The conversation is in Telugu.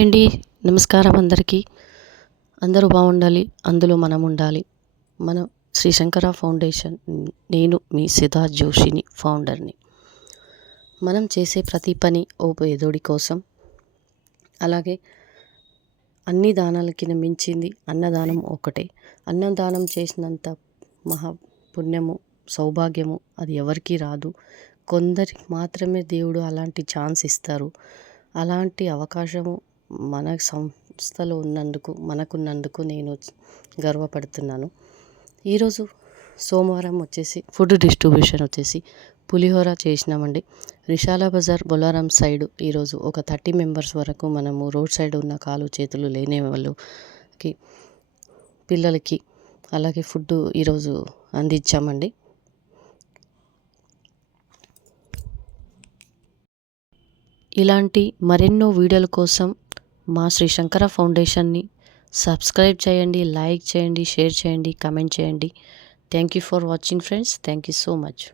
అండి. నమస్కారం అందరికీ. అందరూ బాగుండాలి, అందులో మనం ఉండాలి. మనం శ్రీ శంకర ఫౌండేషన్. నేను మీ సిద్ధార్థ్ జోషిని, ఫౌండర్ని. మనం చేసే ప్రతి పని ఓ పేదోడి కోసం. అలాగే అన్ని దానాలకి మించింది అన్నదానం ఒకటే. అన్నదానం చేసినంత మహాపుణ్యము, సౌభాగ్యము అది ఎవరికీ రాదు. కొందరికి మాత్రమే దేవుడు అలాంటి ఛాన్స్ ఇస్తారు. అలాంటి అవకాశము మన సంస్థలో ఉన్నందుకు, మనకున్నందుకు నేను గర్వపడుతున్నాను. ఈరోజు సోమవారం వచ్చేసి ఫుడ్ డిస్ట్రిబ్యూషన్ వచ్చేసి పులిహోర చేసినామండి. రిషాలా బజార్ బొలారం సైడ్ ఈరోజు ఒక 30 మెంబర్స్ వరకు మనము రోడ్ సైడ్ ఉన్న కాలు చేతులు లేని వాళ్ళకి, పిల్లలకి అలాగే ఫుడ్ ఈరోజు అందించామండి. ఇలాంటి మరెన్నో వీడియోల కోసం మా శ్రీ శంకర ఫౌండేషన్ని సబ్స్క్రైబ్ చేయండి, లైక్ చేయండి, షేర్ చేయండి, కమెంట్ చేయండి. Thank you for watching friends. Thank you so much.